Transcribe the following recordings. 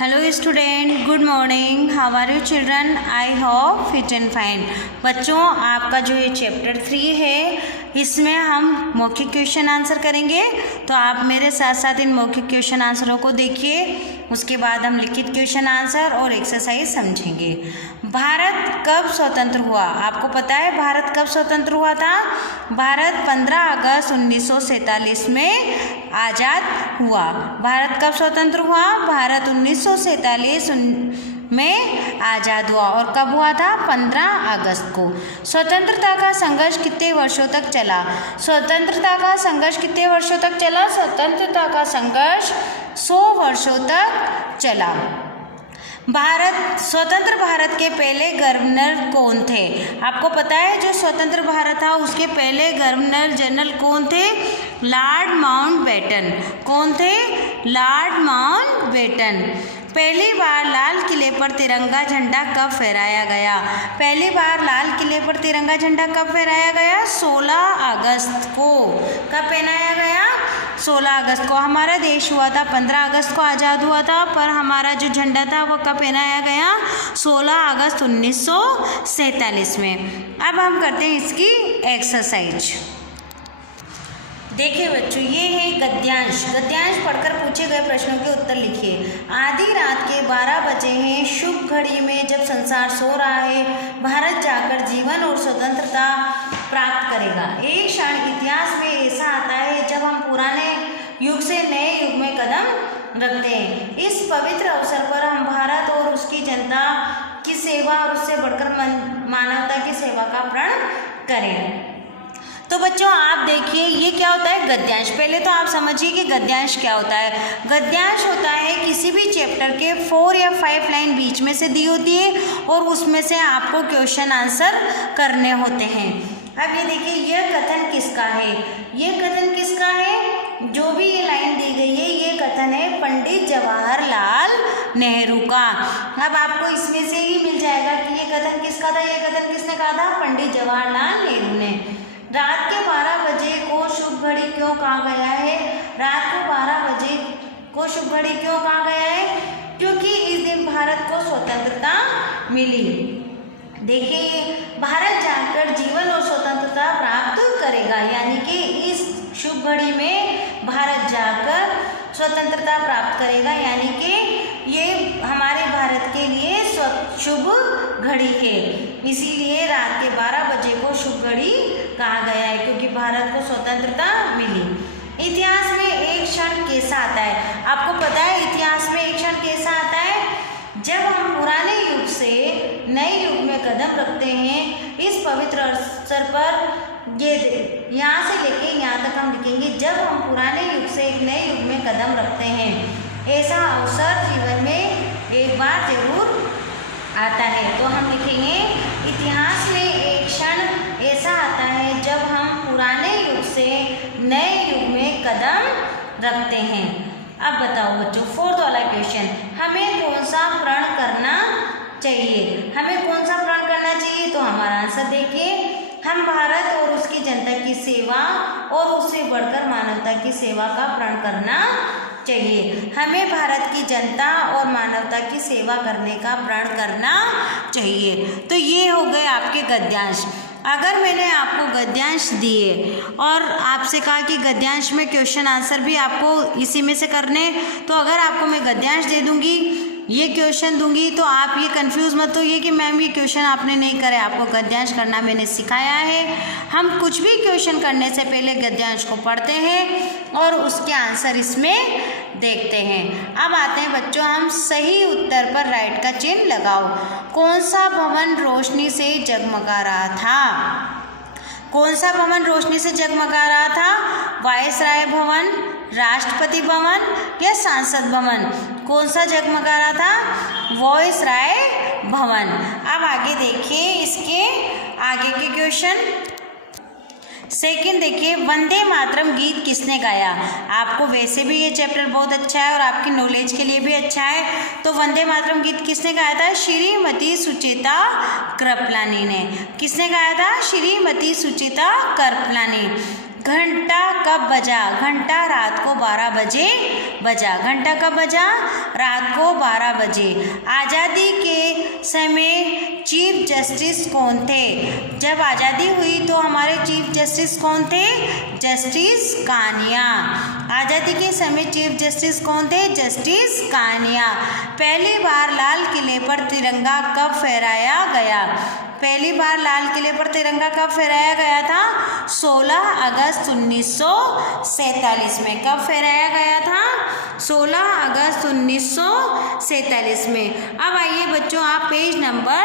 Hello student, good morning. How are you children? I hope fit and fine. बच्चों, आपका जो ये chapter 3 है, इसमें हम मौखिक क्वेश्चन आंसर करेंगे। तो आप मेरे साथ साथ इन मौखिक क्वेश्चन आंसरों को देखिए। उसके बाद हम लिखित क्वेश्चन आंसर और एक्सरसाइज समझेंगे। भारत कब स्वतंत्र हुआ? आपको पता है भारत कब स्वतंत्र हुआ था? भारत 15 अगस्त 1947 में आज़ाद हुआ। भारत कब स्वतंत्र हुआ? भारत 1947 में आज़ाद हुआ। और कब हुआ था? 15 अगस्त को। स्वतंत्रता का संघर्ष कितने वर्षों तक चला? स्वतंत्रता का संघर्ष कितने वर्षों तक चला? स्वतंत्रता का संघर्ष 100 वर्षों तक चला। स्वतंत्र भारत के पहले गवर्नर कौन थे? आपको पता है जो स्वतंत्र भारत था उसके पहले गवर्नर जनरल कौन थे? Lord Mountbatten. कौन थे? Lord Mountbatten. पहली बार लाल किले पर तिरंगा झंडा कब फहराया गया? पहली बार लाल किले पर तिरंगा झंडा कब फहराया गया? 16 अगस्त को। कब पहनाया गया? 16 अगस्त को। हमारा देश हुआ था 15 अगस्त को आज़ाद हुआ था, पर हमारा जो झंडा था वो कब पहनाया गया? 16 अगस्त 1947 में। अब हम करते हैं इसकी एक्सरसाइज। देखिए बच्चों, ये है गद्यांश। गद्यांश पढ़कर पूछे गए प्रश्नों के उत्तर लिखिए। आधी रात के 12 बजे हैं, शुभ घड़ी में जब संसार सो रहा है, भारत जाकर जीवन और स्वतंत्रता प्राप्त करेगा। एक क्षण इतिहास में ऐसा आता है जब हम पुराने युग से नए युग में कदम रखते हैं। इस पवित्र अवसर पर हम भारत और उसकी जनता की सेवा और उससे बढ़कर मानवता की सेवा का प्रण करें। तो बच्चों, आप देखिए ये क्या होता है? गद्यांश। पहले तो आप समझिए कि गद्यांश क्या होता है। गद्यांश होता है किसी भी चैप्टर के 4 या 5 लाइन बीच में से दी होती है और उसमें से आपको क्वेश्चन आंसर करने होते हैं। अब ये देखिए, यह कथन किसका है? ये कथन किसका है? जो भी ये लाइन दी गई है, ये कथन है पंडित जवाहरलाल नेहरू का। अब आपको इसमें से ही मिल जाएगा कि ये कथन किसका था। ये कथन किसने कहा था? पंडित जवाहरलाल नेहरू ने। रात के 12 बजे को शुभ घड़ी क्यों कहा गया है? रात को 12 बजे को शुभ घड़ी क्यों कहा गया है? क्योंकि इस दिन भारत को स्वतंत्रता मिली। देखिए, भारत जाकर जीवन और स्वतंत्रता प्राप्त करेगा, यानी कि इस शुभ घड़ी में भारत जाकर स्वतंत्रता प्राप्त करेगा, यानी कि ये हमारे भारत के लिए शुभ घड़ी है। इसीलिए रात के 12 बजे को शुभ घड़ी कहा गया है, क्योंकि भारत को स्वतंत्रता मिली। इतिहास में एक क्षण कैसा आता है? आपको पता है इतिहास में एक क्षण कैसा आता है? जब हम पुराने युग से नए युग में कदम रखते हैं। इस पवित्र अवसर पर ये यहाँ से लेके यहाँ तक हम लिखेंगे, जब हम पुराने युग से एक नए युग में कदम रखते हैं। ऐसा अवसर जीवन में एक बार जरूर आता है। तो हम लिखेंगे, इतिहास में एक क्षण ऐसा आता है जब हम पुराने युग से नए युग में कदम रखते हैं। अब बताओ बच्चों, 4th वाला क्वेश्चन, हमें कौन सा प्रण करना चाहिए? हमें कौन सा प्रण करना चाहिए? तो हमारा आंसर देखिए, हम भारत और उसकी जनता की सेवा और उससे बढ़कर मानवता की सेवा का प्रण करना चाहिए। हमें भारत की जनता और मानवता की सेवा करने का प्रण करना चाहिए। तो ये हो गए आपके गद्यांश। अगर मैंने आपको गद्यांश दिए और आपसे कहा कि गद्यांश में क्वेश्चन आंसर भी आपको इसी में से करने, तो अगर आपको मैं गद्यांश दे दूंगी, ये क्वेश्चन दूंगी, तो आप ये कंफ्यूज मत होइए कि मैम ये क्वेश्चन आपने नहीं करे। आपको गद्यांश करना मैंने सिखाया है। हम कुछ भी क्वेश्चन करने से पहले गद्यांश को पढ़ते हैं और उसके आंसर इसमें देखते हैं। अब आते हैं बच्चों, हम सही उत्तर पर राइट का चिन्ह लगाओ। कौन सा भवन रोशनी से जगमगा रहा था? कौन सा भवन रोशनी से जगमगा रहा था? वायसराय भवन, राष्ट्रपति भवन या सांसद भवन? कौन सा जगमगा रहा था? वायसराय भवन। अब आगे देखिए इसके आगे के क्वेश्चन। सेकंड देखिए, वंदे मातरम गीत किसने गाया? आपको वैसे भी ये चैप्टर बहुत अच्छा है और आपकी नॉलेज के लिए भी अच्छा है। तो वंदे मातरम गीत किसने गाया था? श्रीमती सुचेता कृपलानी ने। किसने गाया था? श्रीमती सुचेता कृपलानी। घंटा कब बजा? घंटा रात को 12 बजे बजा। घंटा कब बजा? रात को 12 बजे। आज़ादी के समय चीफ जस्टिस कौन थे? जब आज़ादी हुई तो हमारे चीफ जस्टिस कौन थे? जस्टिस कानिया। आज़ादी के समय चीफ जस्टिस कौन थे? जस्टिस कानिया। पहली बार लाल किले पर तिरंगा कब फहराया गया? पहली बार लाल किले पर तिरंगा कब फहराया गया था? 16 अगस्त 1947 में। कब फहराया गया था? 16 अगस्त 1947 में। अब आइए बच्चों आप पेज नंबर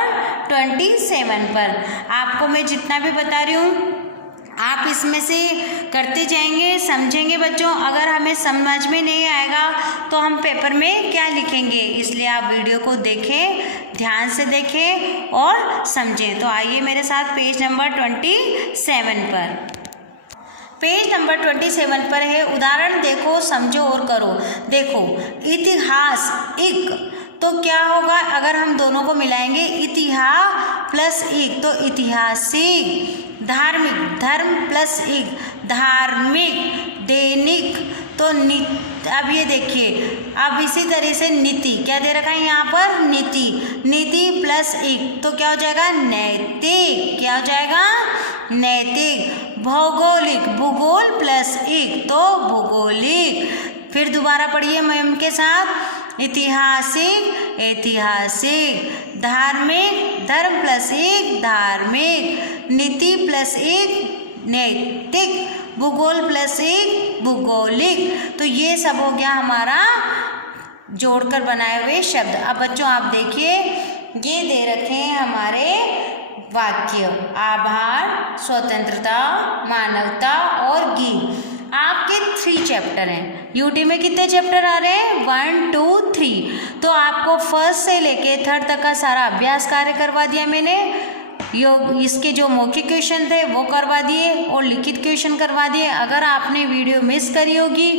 27 पर। आपको मैं जितना भी बता रही हूँ आप इसमें से करते जाएंगे, समझेंगे बच्चों। अगर हमें समझ में नहीं आएगा तो हम पेपर में क्या लिखेंगे, इसलिए आप वीडियो को देखें, ध्यान से देखें और समझें। तो आइए मेरे साथ पेज नंबर 27 पर। पेज नंबर 27 पर है उदाहरण देखो, समझो और करो। देखो इतिहास इक तो क्या होगा अगर हम दोनों को मिलाएंगे? इतिहास प्लस इक तो इतिहासिक। धार्मिक धर्म प्लस इक धार्मिक। दैनिक तो अब ये देखिए, अब इसी तरह से नीति क्या दे रखा है यहाँ पर? नीति। नीति प्लस इक तो क्या हो जाएगा? नैतिक। क्या हो जाएगा? नैतिक। भौगोलिक भूगोल प्लस इक तो भूगोलिक। फिर दोबारा पढ़िए मैम के साथ। ऐतिहासिक ऐतिहासिक। धार्मिक धर्म प्लस एक धार्मिक। नीति प्लस एक नैतिक। भूगोल प्लस एक भूगोलिक। तो ये सब हो गया हमारा जोड़कर बनाए हुए शब्द। अब बच्चों आप देखिए ये दे रखे हैं हमारे वाक्य। आभार, स्वतंत्रता, मानवता और गीत। आपके 3 चैप्टर हैं। यूटी में कितने चैप्टर आ रहे हैं? 1 2 3। तो आपको फर्स्ट से लेके 3rd तक का सारा अभ्यास कार्य करवा दिया मैंने। इसके जो मौखिक क्वेश्चन थे वो करवा दिए और लिखित क्वेश्चन करवा दिए। अगर आपने वीडियो मिस करी होगी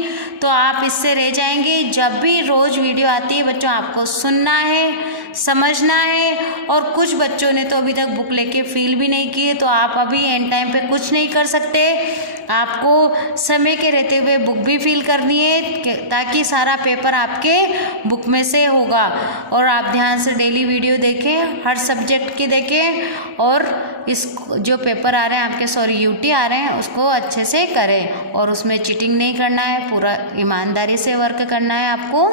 तो आप इससे रह जाएंगे। जब भी रोज़ वीडियो आती है बच्चों आपको सुनना है, समझना है। और कुछ बच्चों ने तो अभी तक बुक लेके फील भी नहीं किए, तो आप अभी एंड टाइम पे कुछ नहीं कर सकते। आपको समय के रहते हुए बुक भी फिल करनी है ताकि सारा पेपर आपके बुक में से होगा। और आप ध्यान से डेली वीडियो देखें, हर सब्जेक्ट के देखें और इस जो पेपर आ रहे हैं आपके यूटी आ रहे हैं उसको अच्छे से करें। और उसमें चीटिंग नहीं करना है, पूरा ईमानदारी से वर्क करना है आपको।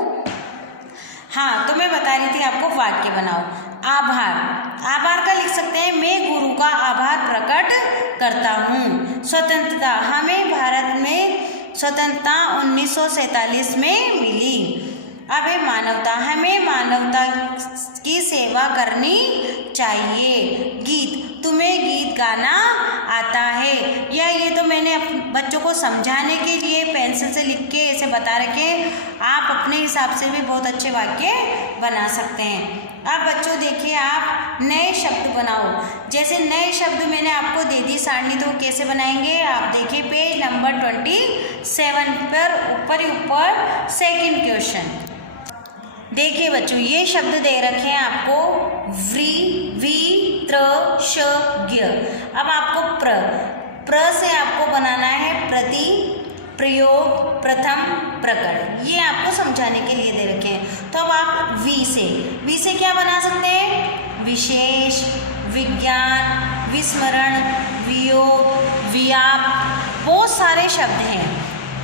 हाँ तो मैं बता रही थी आपको वाक्य बनाओ। आभार, आभार का लिख सकते हैं मैं गुरु का आभार प्रकट करता हूँ। स्वतंत्रता, हमें भारत में स्वतंत्रता 1947 में मिली। अब है मानवता, हमें मानवता की सेवा करनी चाहिए। गीत, तुम्हें गीत गाना आता है। या ये तो मैंने बच्चों को समझाने के लिए पेंसिल से लिख के ऐसे बता रखे। आप अपने हिसाब से भी बहुत अच्छे वाक्य बना सकते हैं। अब बच्चों देखिए आप नए शब्द बनाओ। जैसे नए शब्द मैंने आपको दे दी सारणी, तो कैसे बनाएंगे आप देखिए पेज नंबर 27 पर ऊपर सेकंड क्वेश्चन देखिए बच्चों। ये शब्द दे रखे हैं आपको व्री वी त्र श ज्ञ। अब आपको प्र से आपको बनाना है प्रति, प्रयोग, प्रथम, प्रकट। ये आपको समझाने के लिए दे रखे हैं। तो अब आप वी से क्या बना सकते हैं? विशेष, विज्ञान, विस्मरण, वियोग, व्याप। बहुत सारे शब्द हैं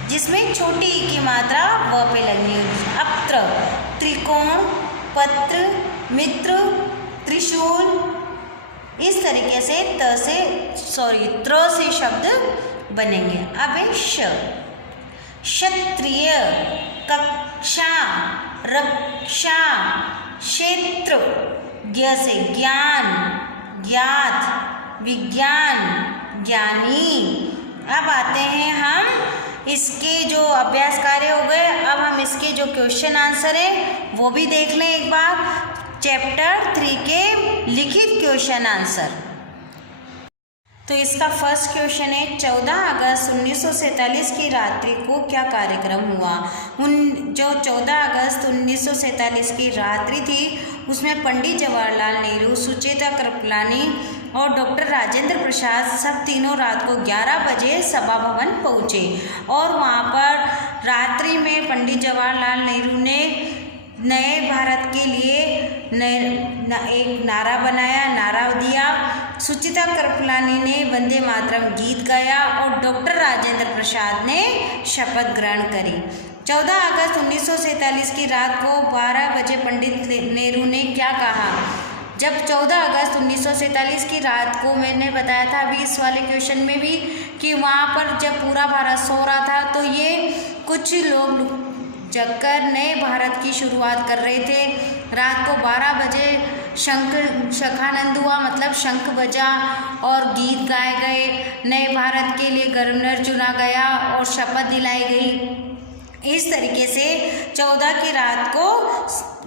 जिसमें छोटी ई की मात्रा व पे लगनी है। अब त्रिकोण, पत्र, मित्र, त्रिशूल, इस तरीके से त्र से शब्द बनेंगे। अब है क्षत्रिय, कक्षा, रक्षा, क्षेत्र, ज्ञ से ज्ञान, ज्ञात, विज्ञान, ज्ञानी। अब आते हैं हम इसके जो अभ्यास कार्य हो गए। अब हम इसके जो क्वेश्चन आंसर है वो भी देख लें एक बार। चैप्टर 3 के लिखित क्वेश्चन आंसर। तो इसका फर्स्ट क्वेश्चन है 14 अगस्त 1947 की रात्रि को क्या कार्यक्रम हुआ। जो 14 अगस्त 1947 की रात्रि थी उसमें पंडित जवाहरलाल नेहरू, सुचेता कृपलानी और डॉक्टर राजेंद्र प्रसाद सब तीनों रात को 11 बजे सभा भवन पहुँचे और वहाँ पर रात्रि में पंडित जवाहरलाल नेहरू ने नए भारत के लिए एक नारा बनाया, नारा दिया। सुचिता कृपलानी ने वंदे मातरम गीत गाया और डॉक्टर राजेंद्र प्रसाद ने शपथ ग्रहण करी। 14 अगस्त 1947 की रात को 12 बजे पंडित नेहरू ने क्या कहा? जब 14 अगस्त 1947 की रात को मैंने बताया था अभी इस वाले क्वेश्चन में भी कि वहाँ पर जब पूरा भारत सो रहा था तो ये कुछ लोग जगकर नए भारत की शुरुआत कर रहे थे। रात को 12 बजे शंखानंद हुआ, मतलब शंख बजा और गीत गाए गए। नए भारत के लिए गवर्नर चुना गया और शपथ दिलाई गई। इस तरीके से 14 की रात को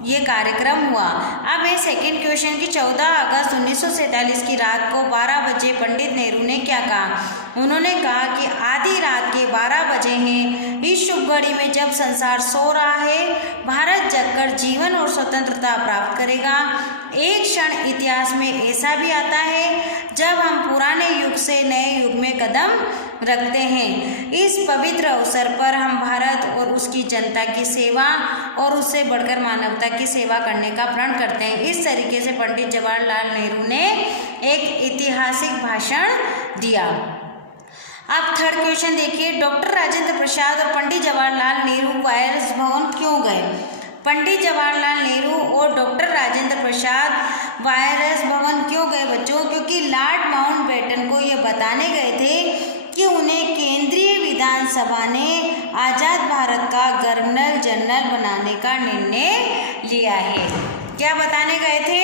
ये कार्यक्रम हुआ। अब ये सेकंड क्वेश्चन की 14 अगस्त 1947 की रात को 12 बजे पंडित नेहरू ने क्या कहा? उन्होंने कहा कि आधी रात के 12 बजे हैं। इस शुभ घड़ी में जब संसार सो रहा है, भारत जगकर जीवन और स्वतंत्रता प्राप्त करेगा। एक क्षण इतिहास में ऐसा भी आता है जब हम पुराने युग से नए युग में कदम रखते हैं। इस पवित्र अवसर पर हम भारत और उसकी जनता की सेवा और उससे बढ़कर मानवता की सेवा करने का प्रण करते हैं। इस तरीके से पंडित जवाहरलाल नेहरू ने एक ऐतिहासिक भाषण दिया। अब थर्ड क्वेश्चन देखिए, डॉक्टर राजेंद्र प्रसाद और पंडित जवाहरलाल नेहरू वायरस भवन क्यों गए? पंडित जवाहरलाल नेहरू और डॉक्टर राजेंद्र प्रसाद वायरस भवन क्यों गए बच्चों? क्योंकि लॉर्ड माउंटबेटन को ये बताने गए थे कि उन्हें केंद्रीय विधानसभा ने आज़ाद भारत का गवर्नर जनरल बनाने का निर्णय लिया है। क्या बताने गए थे?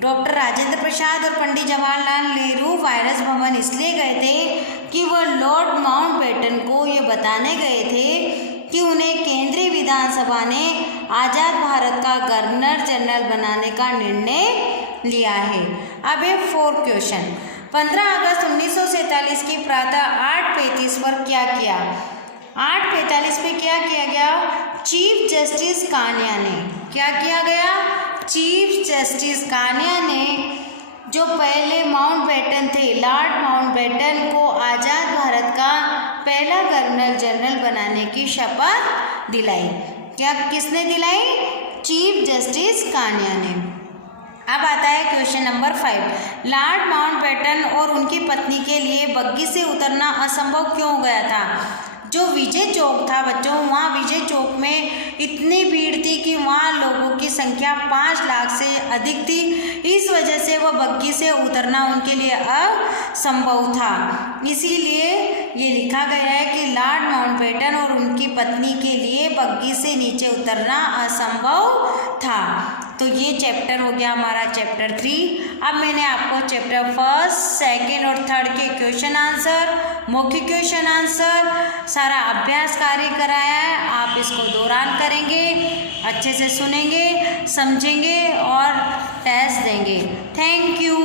डॉक्टर राजेंद्र प्रसाद और पंडित जवाहरलाल नेहरू वायरस भवन इसलिए गए थे कि वह लॉर्ड माउंटबेटन को ये बताने गए थे कि उन्हें केंद्रीय विधानसभा ने आज़ाद भारत का गवर्नर जनरल बनाने का निर्णय लिया है। अब ये फोर्थ क्वेश्चन, 15 अगस्त 1947 की प्रातः 8:35 पर क्या किया? 8:45 पे क्या किया गया? चीफ जस्टिस कान्या ने क्या किया गया? चीफ जस्टिस कान्या ने जो पहले माउंटबेटन थे, लॉर्ड माउंटबेटन को आज़ाद भारत का पहला गवर्नर जनरल बनाने की शपथ दिलाई। क्या किसने दिलाई? चीफ जस्टिस कान्या ने। अब आता है क्वेश्चन नंबर 5, लॉर्ड माउंटबेटन और उनकी पत्नी के लिए बग्घी से उतरना असंभव क्यों हो गया था? जो विजय चौक था बच्चों, वहाँ विजय चौक में इतनी भीड़ थी कि वहाँ लोगों की संख्या 5 लाख से अधिक थी। इस वजह से वह बग्घी से उतरना उनके लिए असंभव था। इसीलिए ये लिखा गया है कि लॉर्ड माउंटबेटन और उनकी पत्नी के लिए बग्घी से नीचे उतरना असंभव था। तो ये चैप्टर हो गया हमारा चैप्टर 3। अब मैंने आपको चैप्टर 1, 2 और 3 के क्वेश्चन आंसर, मौखिक क्वेश्चन आंसर, सारा अभ्यास कार्य कराया है। आप इसको दौरान करेंगे, अच्छे से सुनेंगे, समझेंगे और टेस्ट देंगे। Thank you.